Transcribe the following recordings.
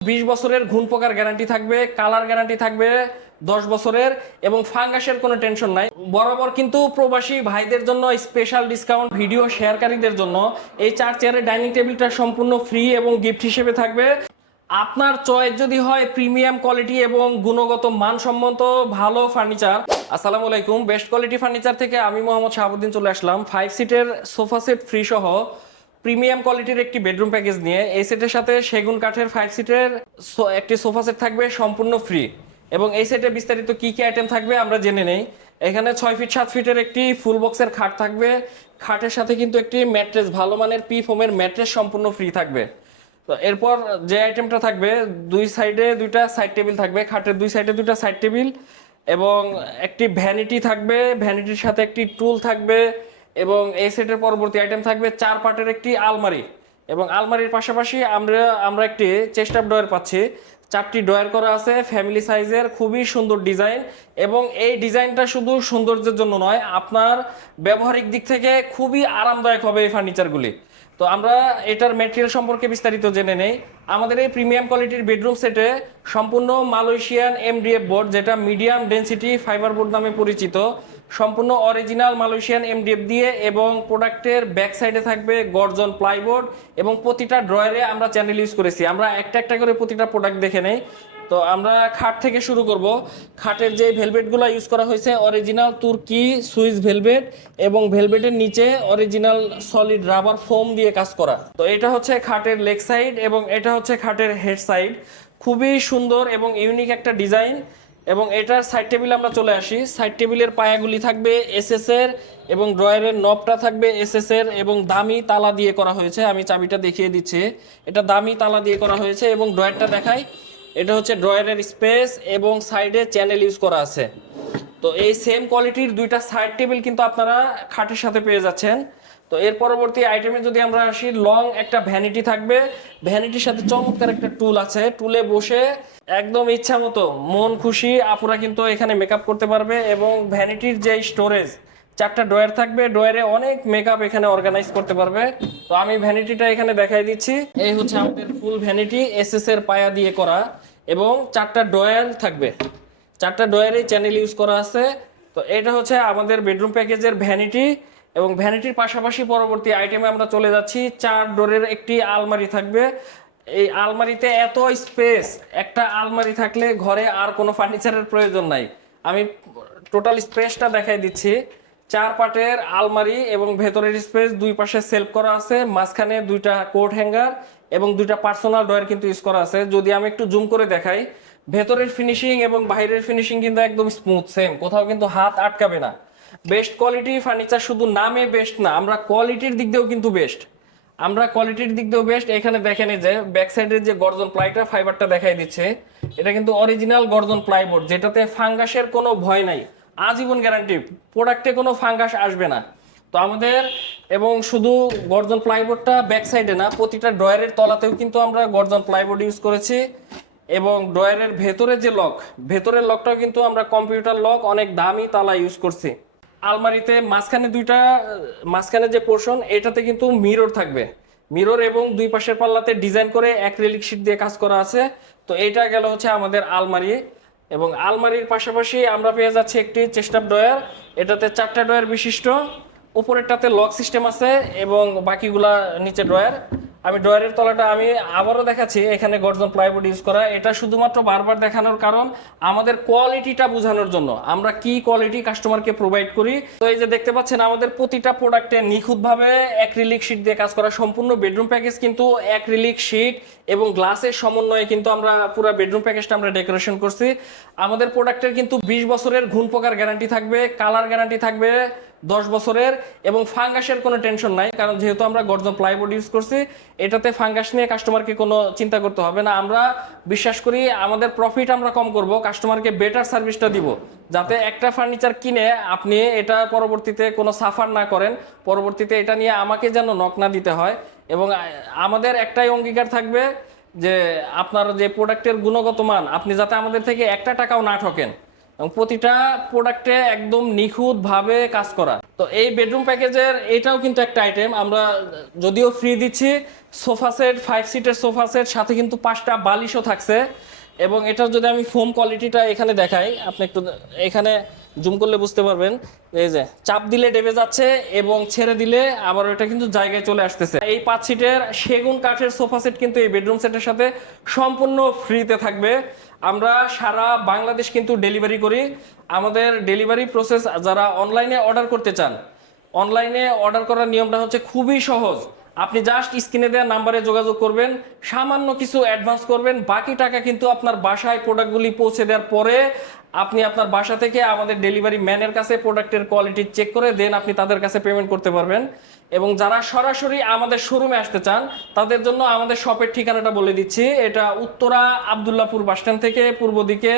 20 বছরের ঘুণ পোকার গ্যারান্টি থাকবে, কালার গ্যারান্টি থাকবে 10 বছরের, এবং ফাঙ্গাসের কোনো টেনশন নাই। বরাবর কিন্তু প্রবাসী ভাইদের জন্য স্পেশাল ডিসকাউন্ট, ভিডিও শেয়ারকারীদের জন্য এই 4 চেয়ারের ডাইনিং টেবিলটা সম্পূর্ণ ফ্রি এবং গিফট হিসেবে থাকবে। আপনার চয়েস যদি হয় প্রিমিয়াম কোয়ালিটি এবং গুণগত মানসম্মত ভালো ফার্নিচার। আসসালামু আলাইকুম, বেস্ট কোয়ালিটি ফার্নিচার থেকে আমি মোহাম্মদ শাহাবুদ্দিন চলে আসলাম 5 সিটের সোফা সেট ফ্রি সহ প্রিমিয়াম কোয়ালিটির একটি বেডরুম প্যাকেজ নিয়ে। এই সেটের সাথে সেগুন কাঠের 5 সিটের একটি সোফা সেট থাকবে সম্পূর্ণ ফ্রি। এবং এই সেটে বিস্তারিত কি কি আইটেম থাকবে আমরা জেনে নেই। এখানে 6 ফিট 7 ফিটের একটি ফুল বক্সের খাট থাকবে। খাটের সাথে কিন্তু একটি ম্যাট্রেস, ভালো মানের পি ফোমের ম্যাট্রেস সম্পূর্ণ ফ্রি থাকবে। তো এরপর যে আইটেমটা থাকবে, দুই সাইডে দুইটা সাইড টেবিল থাকবে, খাটের দুই সাইডে দুইটা সাইড টেবিল, এবং একটি ভ্যানিটি থাকবে, ভ্যানিটির সাথে একটি টুল থাকবে। এবং এই সেটের পরবর্তী আইটেম থাকবে 4 পার্টের একটি আলমারি, এবং আলমারির পাশাপাশি আমরা একটি চেস্ট আপ ড্রয়ার পাচ্ছি। 4টি ড্রয়ার করা আছে, ফ্যামিলি সাইজের, খুবই সুন্দর ডিজাইন। এবং এই ডিজাইনটা শুধু সৌন্দর্যের জন্য নয়, আপনার ব্যবহারিক দিক থেকে খুবই আরামদায়ক হবে এই ফার্নিচারগুলি। তো আমরা এটার ম্যাটেরিয়াল সম্পর্কে বিস্তারিত জেনে নেই। আমাদের এই প্রিমিয়াম কোয়ালিটির বেডরুম সেটে সম্পূর্ণ মালয়েশিয়ান এমডিএফ বোর্ড, যেটা মিডিয়াম ডেনসিটি ফাইবার বোর্ড নামে পরিচিত, সম্পূর্ণ অরিজিনাল মালয়েশিয়ান এমডিএফ দিয়ে, এবং প্রোডাক্টের ব্যাক সাইডে থাকবে গর্জন প্লাইবোর্ড, এবং প্রতিটা ড্রয়ারে আমরা চ্যানেল ইউজ করেছি। আমরা একটা একটা করে প্রতিটা প্রোডাক্ট দেখে নেই। তো আমরা খাট থেকে শুরু করব। খাটের যে ভেলভেটগুলো ইউজ করা হয়েছে অরিজিনাল তুর্কি সুইস ভেলভেট, এবং ভেলভেটের নিচে অরিজিনাল সলিড রাবার ফোম দিয়ে কাজ করা। তো এটা হচ্ছে খাটের লেগ সাইড, এবং এটা হচ্ছে খাটের হেড সাইড। খুবই সুন্দর এবং ইউনিক একটা ডিজাইন। এবং এটার সাইড টেবিল আমরা চলে আসি। সাইড টেবিলের পায়াগুলি থাকবে এসএস এর, এবং ড্রয়ারের নবটা থাকবে এসএস এর, এবং দামি তালা দিয়ে করা হয়েছে। আমি চাবিটা দেখিয়ে দিচ্ছি, এটা দামি তালা দিয়ে করা হয়েছে। এবং ড্রয়ারটা দেখাই, এটা হচ্ছে ড্রয়ারের স্পেস, এবং সাইডে চ্যানেল ইউজ করা আছে। তো এই সেম কোয়ালিটির দুইটা সাইড টেবিল কিন্তু আপনারা খাটের সাথে পেয়ে যাচ্ছেন। তো এর পরবর্তী আইটেমে যদি আমরা আসি, লং একটা ভ্যানিটি থাকবে। ভ্যানিটির সাথে চমৎকার একটা টুল আছে, টুলে বসে একদম ইচ্ছা মতো মন খুশি আপুরা কিন্তু এখানে মেকআপ করতে পারবে। এবং ভ্যানিটির যে স্টোরেজ, 4টা ড্রয়ার থাকবে, ড্রয়ারে অনেক মেকআপ এখানে অর্গানাইজ করতে পারবে। তো আমি ভ্যানিটিটা এখানে দেখাই দিচ্ছি। এই হচ্ছে আমাদের ফুল ভ্যানিটি, এসএস এর পায়া দিয়ে করা, এবং 4টা ড্রয়ার থাকবে, 4টা ড্রয়ারে চ্যানেল ইউজ করা আছে। তো এটা হচ্ছে আমাদের বেডরুম প্যাকেজের ভ্যানিটি। এবং ভ্যানিটির পাশাপাশি পরবর্তী আইটেমে আমরা চলে যাচ্ছি। 4 ডোরের একটি আলমারি থাকবে। এই আলমারিতে এত স্পেস, একটা আলমারি থাকলে ঘরে আর কোনো ফার্নিচারের প্রয়োজন নাই। আমি টোটাল স্পেসটা দেখাই দিচ্ছি। 4 পার্টের আলমারি, এবং ভেতরের স্পেস, দুই পাশে সেলফ করা আছে, মাঝখানে দুইটা কোট হ্যাঙ্গার, এবং দুইটা পার্সোনাল ড্রয়ার কিন্তু ইউজ করা আছে। যদি আমি একটু জুম করে দেখাই, ভেতরের ফিনিশিং এবং বাইরের ফিনিশিং কিন্তু একদম স্মুথ, সেম, কোথাও কিন্তু হাত আটকাবে না। বেস্ট কোয়ালিটি ফার্নিচার, শুধু নামে বেস্ট না, আমরা কোয়ালিটির দিক দিয়েও কিন্তু বেস্ট। এখানে দেখেন, এই যে ব্যাক সাইডের যে গর্জন প্লাইটা ফাইবারটা দেখাই দিচ্ছে, এটা কিন্তু অরিজিনাল গর্জন প্লাইবোর্ড, যেটাতে ফাঙ্গাসের কোনো ভয় নাই। আজীবন গ্যারান্টি, প্রোডাক্টে কোনো ফাঙ্গাস আসবে না। তো আমাদের, এবং শুধু গর্জন প্লাইবোর্ডটা ব্যাক সাইডে না, প্রতিটা ড্রয়ারের তলাতেও কিন্তু আমরা গর্জন প্লাইবোর্ড ইউজ করেছি। এবং ড্রয়ারের ভেতরে যে লক, ভেতরের লকটাও কিন্তু আমরা কম্পিউটার লক, অনেক দামি তালা ইউজ করছি। আলমারিতে মাঝখানে যে পোর্শন, এটাতে কিন্তু মিরর থাকবে, মিরর, এবং দুই পাশের পাল্লাতে ডিজাইন করে অ্যাক্রিলিক শীট দিয়ে কাজ করা আছে। তো এটা গেল হচ্ছে আমাদের আলমারি। এবং আলমারির পাশাপাশি আমরা পেয়ে যাচ্ছি একটি চেস্ট আপ ড্রয়ার। এটাতে 4টা ড্রয়ার বিশিষ্ট, উপরেরটাতে লক সিস্টেম আছে, এবং বাকিগুলা নিচে ড্রয়ার। আমি ড্রয়ারের তলাটা আমি আবারও দেখাচ্ছি, এখানে গর্জন প্লাইবোর্ড ইউজ করা। এটা শুধুমাত্র বারবার দেখানোর কারণ আমাদের কোয়ালিটিটা বোঝানোর জন্য, আমরা কি কোয়ালিটি কাস্টমারকে প্রোভাইড করি। তো এই যে দেখতে পাচ্ছেন, আমাদের প্রতিটা প্রোডাক্টে নিখুঁতভাবে অ্যাক্রিলিক শীট দিয়ে কাজ করা। সম্পূর্ণ বেডরুম প্যাকেজ কিন্তু অ্যাক্রিলিক শীট এবং গ্লাসের সমন্বয়ে কিন্তু আমরা পুরো বেডরুম প্যাকেজটা আমরা ডেকোরেশন করছি। আমাদের প্রোডাক্টের কিন্তু 20 বছরের ঘুণ পোকার গ্যারান্টি থাকবে, কালার গ্যারান্টি থাকবে 10 বছরের, এবং ফাঙ্গাসের কোনো টেনশন নাই, কারণ যেহেতু আমরা গর্জন প্লাইবোর্ড ইউজ করছি, এটাতে ফাঙ্গাস নিয়ে কাস্টমারকে কোনো চিন্তা করতে হবে না। আমরা বিশ্বাস করি আমাদের প্রফিট আমরা কম করব, কাস্টমারকে বেটার সার্ভিসটা দিব, যাতে একটা ফার্নিচার কিনে আপনি এটা পরবর্তীতে কোনো সাফার না করেন, পরবর্তীতে এটা নিয়ে আমাকে যেন নক না দিতে হয়। এবং আমাদের একটাই অঙ্গীকার থাকবে যে আপনার যে প্রোডাক্টের গুণগত মান, আপনি যাতে আমাদের থেকে একটা টাকাও না ঠকেন। এবং প্রতিটা প্রোডাক্টে একদম নিখুঁতভাবে কাজ করা। তো এই বেডরুম প্যাকেজের এটাও কিন্তু একটা আইটেম, আমরা যদিও ফ্রি দিচ্ছি সোফা সেট, 5 সিটের সোফা সেট, সাথে কিন্তু 5টা বালিশও থাকছে। এবং এটার যদি আমি ফোম কোয়ালিটিটা এখানে দেখাই, আপনি একটু এখানে জুম করলে বুঝতে পারবেন। এই যে চাপ দিলে ডেবে যাচ্ছে এবং ছেড়ে দিলে আবার এটা কিন্তু জায়গায় চলে আসতেছে। এই 5 সিটের সেগুন কাঠের সোফা সেট কিন্তু এই বেডরুম সেটের সাথে সম্পূর্ণ ফ্রিতে থাকবে। আমরা সারা বাংলাদেশ কিন্তু ডেলিভারি করি। আমাদের ডেলিভারি প্রসেস, যারা অনলাইনে অর্ডার করতে চান, অনলাইনে অর্ডার করার নিয়মটা হচ্ছে খুবই সহজ। আপনি জাস্ট স্ক্রিনে দেওয়া নাম্বারে যোগাযোগ করবেন, সামান্য কিছু অ্যাডভান্স করবেন, বাকি টাকা কিন্তু আপনার বাসায় প্রোডাক্টগুলি পৌঁছে দেওয়ার পরে আপনি আপনার বাসা থেকে আমাদের ডেলিভারি ম্যানের কাছে প্রোডাক্টের কোয়ালিটি চেক করে দেন আপনি তাদের কাছে পেমেন্ট করতে পারবেন। এবং যারা সরাসরি আমাদের শোরুমে আসতে চান তাদের জন্য আমাদের শপের ঠিকানাটা বলে দিচ্ছি। এটা উত্তরা আবদুল্লাপুর বাসস্ট্যান্ড থেকে পূর্ব দিকে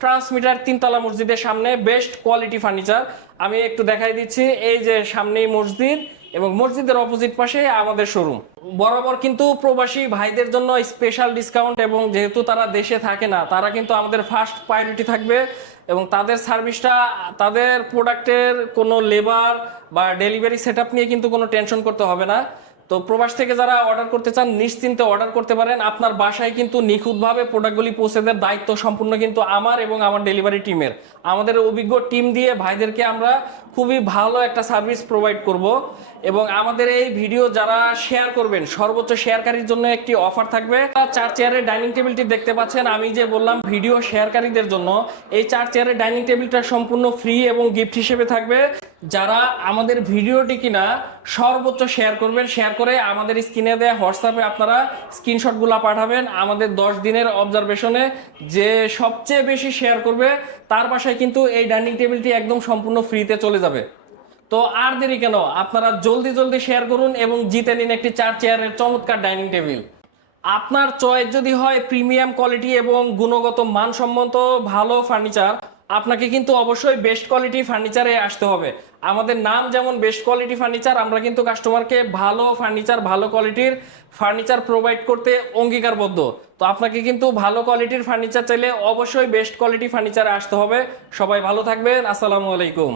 ট্রান্সমিটার 3তলা মসজিদের সামনে, বেস্ট কোয়ালিটি ফার্নিচার। আমি একটু দেখাই দিচ্ছি, এই যে সামনেই মসজিদ এবং মসজিদের অপোজিট পাশে আমাদের শোরুম। বরাবর কিন্তু প্রবাসী ভাইদের জন্য স্পেশাল ডিসকাউন্ট, এবং যেহেতু তারা দেশে থাকে না তারা কিন্তু আমাদের ফার্স্ট প্রায়োরিটি থাকবে। এবং তাদের সার্ভিসটা, তাদের প্রোডাক্টের কোনো লেবার বা ডেলিভারি সেটআপ নিয়ে কিন্তু কোনো টেনশন করতে হবে না। তো প্রবাস থেকে যারা অর্ডার করতে চান নিশ্চিন্তে অর্ডার করতে পারেন। আপনার বাসায় কিন্তু নিখুঁতভাবে প্রোডাক্টগুলি পৌঁছে দেওয়ার দায়িত্ব সম্পূর্ণ কিন্তু আমার এবং আমার ডেলিভারি টিমের। আমাদের অভিজ্ঞ টিম দিয়ে ভাইদেরকে আমরা খুবই ভালো একটা সার্ভিস প্রোভাইড করব। এবং আমাদের এই ভিডিও যারা শেয়ার করবেন, সর্বোচ্চ শেয়ারকারীর জন্য একটি অফার থাকবে। 4 চেয়ারের ডাইনিং টেবিলটি দেখতে পাচ্ছেন, আমি যে বললাম ভিডিও শেয়ারকারীদের জন্য, এই 4 চেয়ারের ডাইনিং টেবিলটা সম্পূর্ণ ফ্রি এবং গিফট হিসেবে থাকবে। যারা আমাদের ভিডিওটি কিনা সর্বোচ্চ শেয়ার করবেন, শেয়ার করে আমাদের স্ক্রিনে দেয়া হোয়াটসঅ্যাপে আপনারা স্ক্রিনশটগুলো পাঠাবেন। আমাদের 10 দিনের অবজারভেশনে যে সবচেয়ে বেশি শেয়ার করবে তার বাসায় কিন্তু এই ডাইনিং টেবিলটি একদম সম্পূর্ণ ফ্রিতে চলে যাবে। তো আর দেরি কেন, আপনারা জলদি জলদি শেয়ার করুন এবং জিতে নিন একটি 4 চেয়ারের চমৎকার ডাইনিং টেবিল। আপনার চয়েস যদি হয় প্রিমিয়াম কোয়ালিটি এবং গুণগত মানসম্মত ভালো ফার্নিচার, আপনাকে কিন্তু অবশ্যই বেস্ট কোয়ালিটি ফার্নিচারে আসতে হবে। আমাদের নাম যেমন বেস্ট কোয়ালিটি ফার্নিচার, আমরা কিন্তু কাস্টমারকে ভালো ফার্নিচার, ভালো কোয়ালিটির ফার্নিচার প্রোভাইড করতে অঙ্গীকারবদ্ধ। তো আপনাকে কিন্তু ভালো কোয়ালিটির ফার্নিচার চাইলে অবশ্যই বেস্ট কোয়ালিটি ফার্নিচারে আসতে হবে। সবাই ভালো থাকবেন, আসসালামু আলাইকুম।